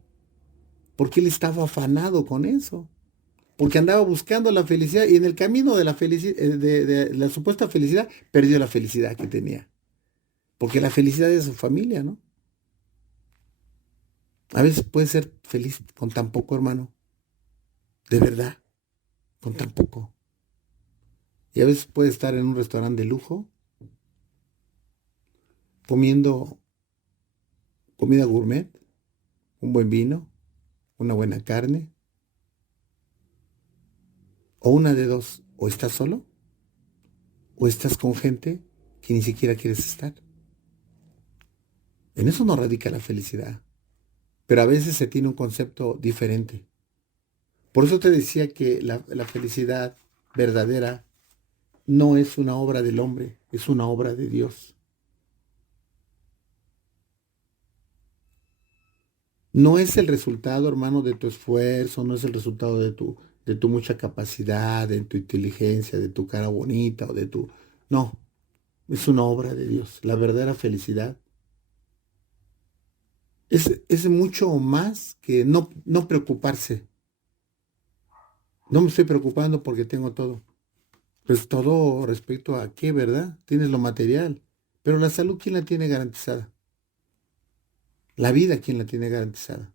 Porque él estaba afanado con eso. Porque andaba buscando la felicidad y en el camino de la de la supuesta felicidad, perdió la felicidad que tenía. Porque la felicidad es su familia, ¿no? A veces puedes ser feliz con tan poco, hermano. De verdad, con tan poco. Y a veces puedes estar en un restaurante de lujo, comiendo comida gourmet, un buen vino, una buena carne. O una de dos, o estás solo, o estás con gente que ni siquiera quieres estar. En eso no radica la felicidad. Pero a veces se tiene un concepto diferente. Por eso te decía que la felicidad verdadera no es una obra del hombre, es una obra de Dios. No es el resultado, hermano, de tu esfuerzo, no es el resultado de tu mucha capacidad, de tu inteligencia, de tu cara bonita o de tu... No, es una obra de Dios. La verdadera felicidad es mucho más que no preocuparse. No me estoy preocupando porque tengo todo. Pues todo respecto a qué, ¿verdad? Tienes lo material. Pero la salud, ¿quién la tiene garantizada? La vida, ¿quién la tiene garantizada?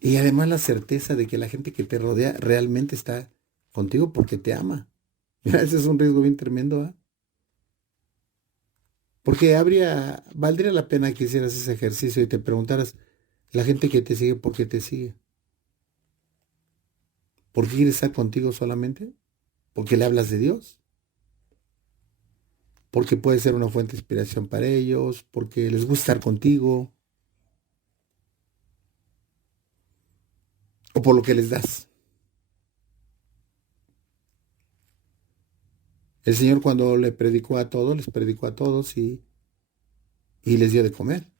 Y además la certeza de que la gente que te rodea realmente está contigo porque te ama. Mira, ese es un riesgo bien tremendo, ¿ah? Porque valdría la pena que hicieras ese ejercicio y te preguntaras, la gente que te sigue, ¿por qué te sigue? ¿Por qué quiere estar contigo solamente? ¿Porque le hablas de Dios? ¿Porque puede ser una fuente de inspiración para ellos? ¿Porque les gusta estar contigo? ¿O por lo que les das? El Señor cuando les predicó a todos y les dio de comer.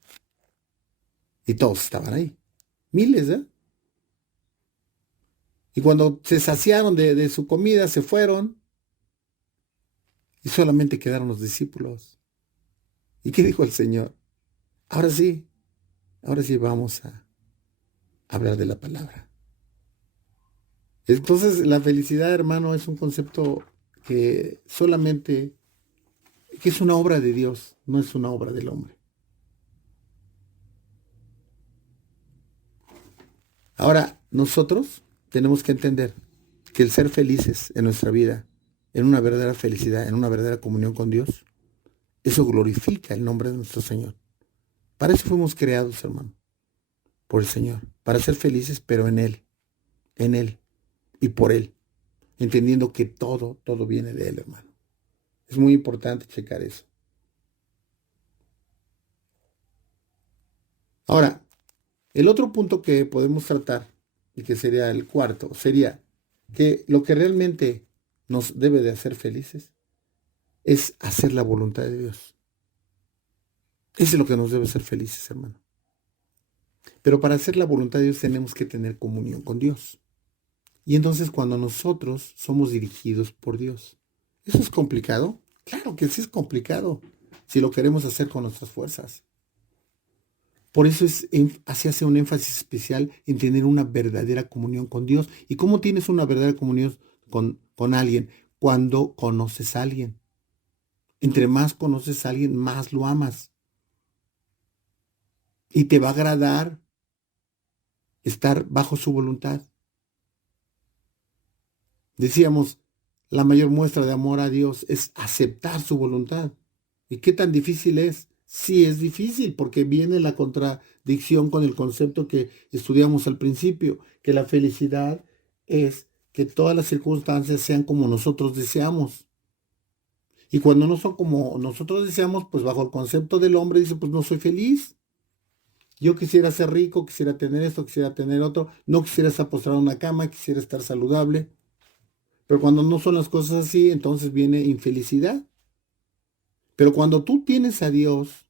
Y todos estaban ahí. Miles, ¿eh? Y cuando se saciaron de su comida, se fueron. y solamente quedaron los discípulos. ¿Y qué dijo el Señor? Ahora sí vamos a hablar de la palabra. Entonces, la felicidad, hermano, es un concepto que es una obra de Dios, no es una obra del hombre. Ahora, nosotros tenemos que entender que el ser felices en nuestra vida, en una verdadera felicidad, en una verdadera comunión con Dios, eso glorifica el nombre de nuestro Señor. Para eso fuimos creados, hermano, por el Señor, para ser felices, pero en Él y por Él, entendiendo que todo viene de Él, hermano. Es muy importante checar eso. Ahora, el otro punto que podemos tratar, y que sería el cuarto, sería que lo que realmente nos debe de hacer felices es hacer la voluntad de Dios. Eso es lo que nos debe hacer felices, hermano. Pero para hacer la voluntad de Dios tenemos que tener comunión con Dios. Y entonces cuando nosotros somos dirigidos por Dios, ¿eso es complicado? Claro que sí es complicado, si lo queremos hacer con nuestras fuerzas. Por eso se hace un énfasis especial en tener una verdadera comunión con Dios. ¿Y cómo tienes una verdadera comunión con alguien? Cuando conoces a alguien. Entre más conoces a alguien, más lo amas. Y te va a agradar estar bajo su voluntad. Decíamos, la mayor muestra de amor a Dios es aceptar su voluntad. ¿Y qué tan difícil es? Sí, es difícil porque viene la contradicción con el concepto que estudiamos al principio, que la felicidad es que todas las circunstancias sean como nosotros deseamos. Y cuando no son como nosotros deseamos, pues bajo el concepto del hombre dice, pues no soy feliz. Yo quisiera ser rico, quisiera tener esto, quisiera tener otro, no quisiera estar postrado en una cama, quisiera estar saludable. Pero cuando no son las cosas así, entonces viene infelicidad. Pero cuando tú tienes a Dios,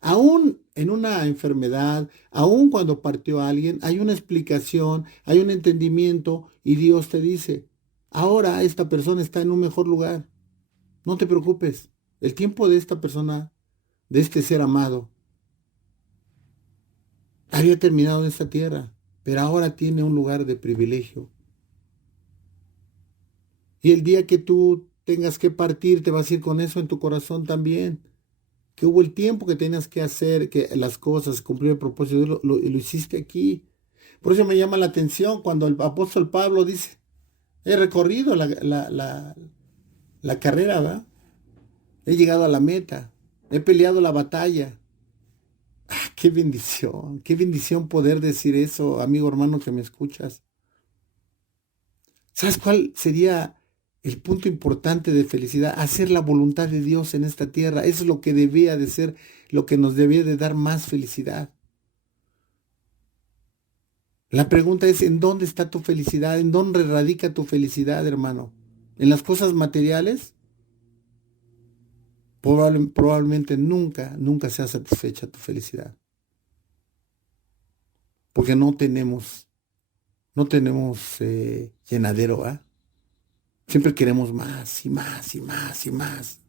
aún en una enfermedad, aún cuando partió alguien, hay una explicación, hay un entendimiento y Dios te dice, ahora esta persona está en un mejor lugar. No te preocupes, el tiempo de esta persona, de este ser amado, había terminado en esta tierra, pero ahora tiene un lugar de privilegio. Y el día que tú tengas que partir, te vas a ir con eso en tu corazón también. Que hubo el tiempo que tenías que hacer que las cosas, cumplir el propósito, lo hiciste aquí. Por eso me llama la atención cuando el apóstol Pablo dice, he recorrido la carrera, ¿verdad? He llegado a la meta, he peleado la batalla. ¡Ah, qué bendición poder decir eso, amigo hermano que me escuchas! ¿Sabes cuál sería el punto importante de felicidad? Hacer la voluntad de Dios en esta tierra. Eso es lo que debía de ser, lo que nos debía de dar más felicidad. La pregunta es, ¿en dónde está tu felicidad? ¿En dónde radica tu felicidad, hermano? ¿En las cosas materiales? Probablemente nunca sea satisfecha tu felicidad. Porque no tenemos llenadero, ¿ah? Siempre queremos más y más y más y más.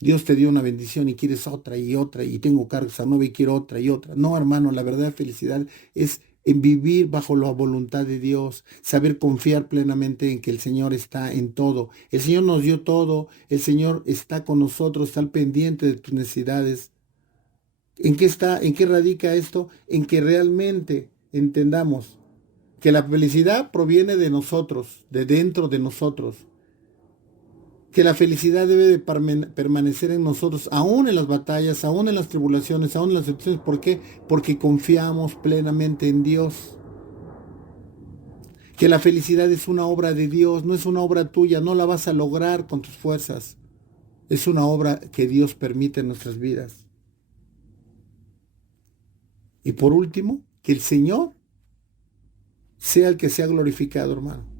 Dios te dio una bendición y quieres otra y tengo cargos a 9 y quiero otra y otra. No, hermano, la verdadera felicidad es en vivir bajo la voluntad de Dios, saber confiar plenamente en que el Señor está en todo. El Señor nos dio todo, el Señor está con nosotros, está al pendiente de tus necesidades. ¿En qué radica esto? En que realmente entendamos que la felicidad proviene de nosotros, de dentro de nosotros. Que la felicidad debe de permanecer en nosotros, aún en las batallas, aún en las tribulaciones, aún en las situaciones. ¿Por qué? Porque confiamos plenamente en Dios. Que la felicidad es una obra de Dios, no es una obra tuya, no la vas a lograr con tus fuerzas. Es una obra que Dios permite en nuestras vidas. Y por último, que el Señor sea el que sea glorificado, hermano.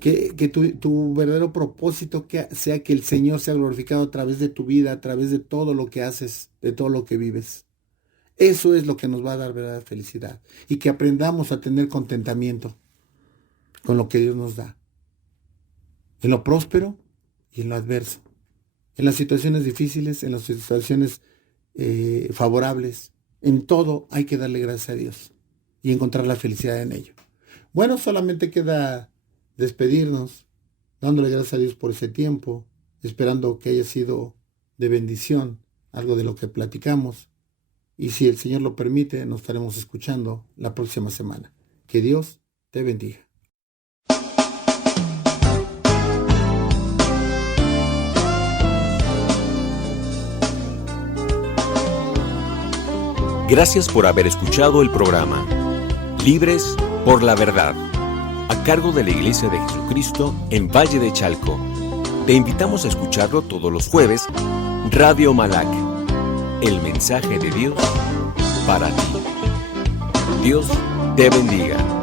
Que tu verdadero propósito sea que el Señor sea glorificado a través de tu vida, a través de todo lo que haces, de todo lo que vives. Eso es lo que nos va a dar verdadera felicidad. Y que aprendamos a tener contentamiento con lo que Dios nos da. En lo próspero y en lo adverso. En las situaciones difíciles, en las situaciones favorables, en todo hay que darle gracias a Dios y encontrar la felicidad en ello. Bueno, solamente queda despedirnos, dándole gracias a Dios por ese tiempo, esperando que haya sido de bendición algo de lo que platicamos. Y si el Señor lo permite, nos estaremos escuchando la próxima semana. Que Dios te bendiga. Gracias por haber escuchado el programa Libres por la Verdad, a cargo de la Iglesia de Jesucristo en Valle de Chalco. Te invitamos a escucharlo todos los jueves, Radio Malac, el mensaje de Dios para ti. Dios te bendiga.